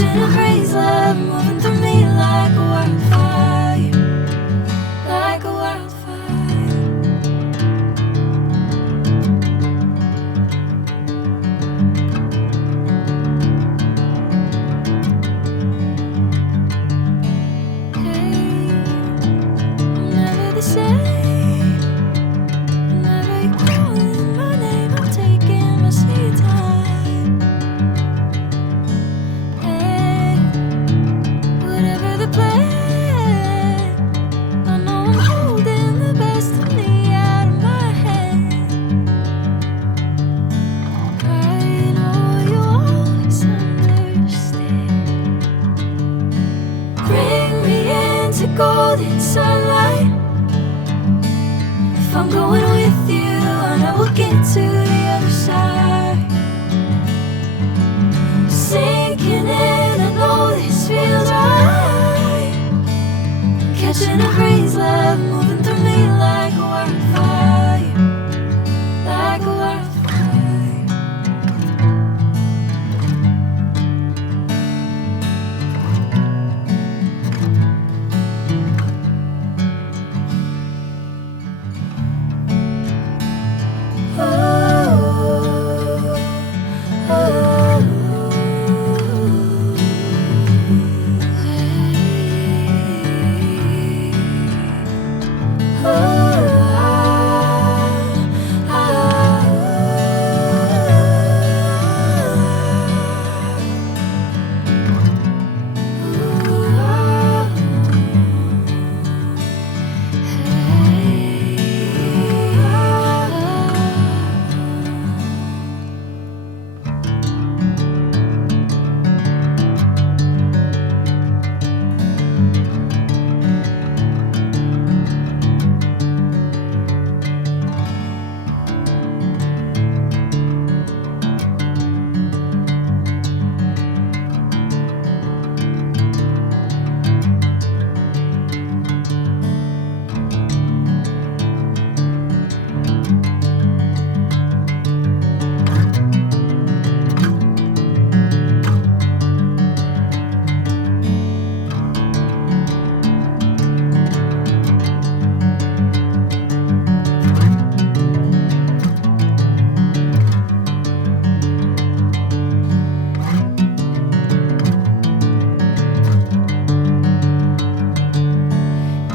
catching a crazy love moving through me like a wildfire, like a wildfire. Hey, I'm never the same. Whenever you're calling my name, I'm taking my sweet time. Hey, whatever the plan, I know I'm holding the best of me out of my hand. I know you always understand. Bring me into golden sunlight. If I'm going with you, I know we'll get to the other side. Sinking in, I know this feels right. Catching a crazy love moving through me like a wildfire, like a wildfire.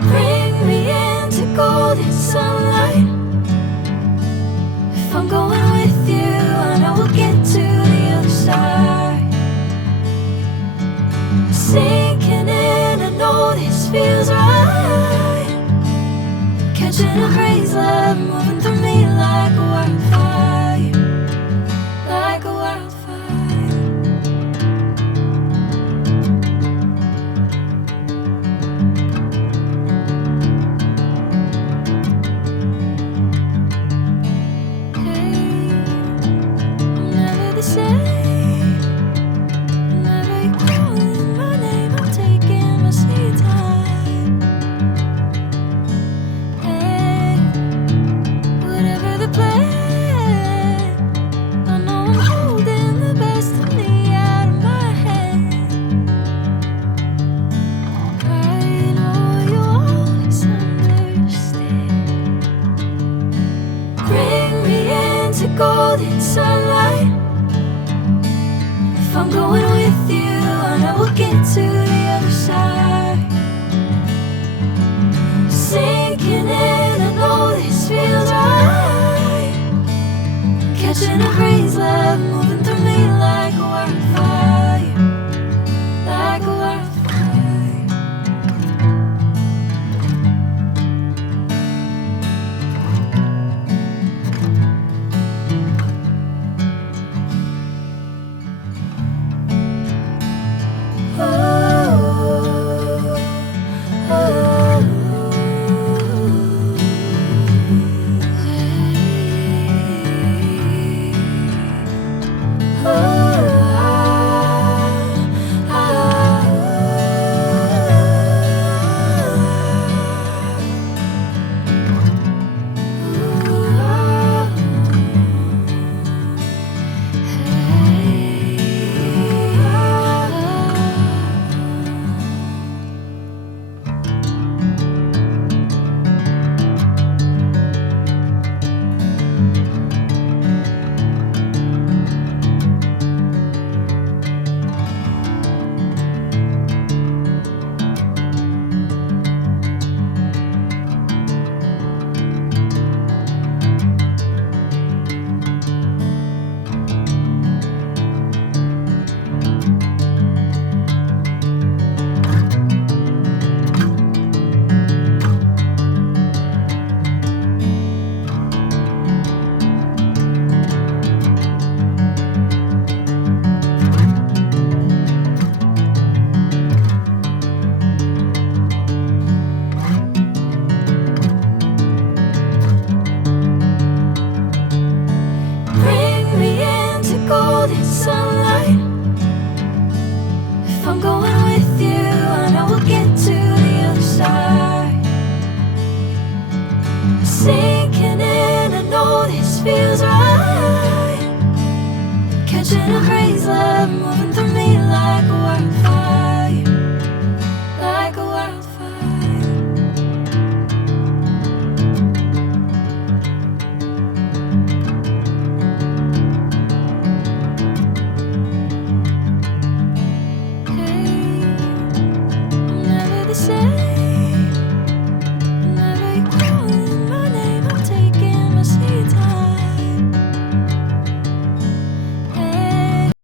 Bring me into golden sunlight. If I'm going with you, I know we'll get to the other side. Sinking in, I know this feels right. Catching a crazy love moving through me like a wildfire, like a wildfire. I'm never the same. Whenever you're calling my name, I'm taking my sweet time. Hey, whatever the plan, I know I'm holding the best of me out of my hand. I know you always understand. Bring me into golden sunlight. If I'm going with you, I know we'll get to the other side. Sinking in, I know this feels right. Catching a crazy love moving through me like a wildfire, like a wildfire. catching a breeze, love moving through me like a wildfire.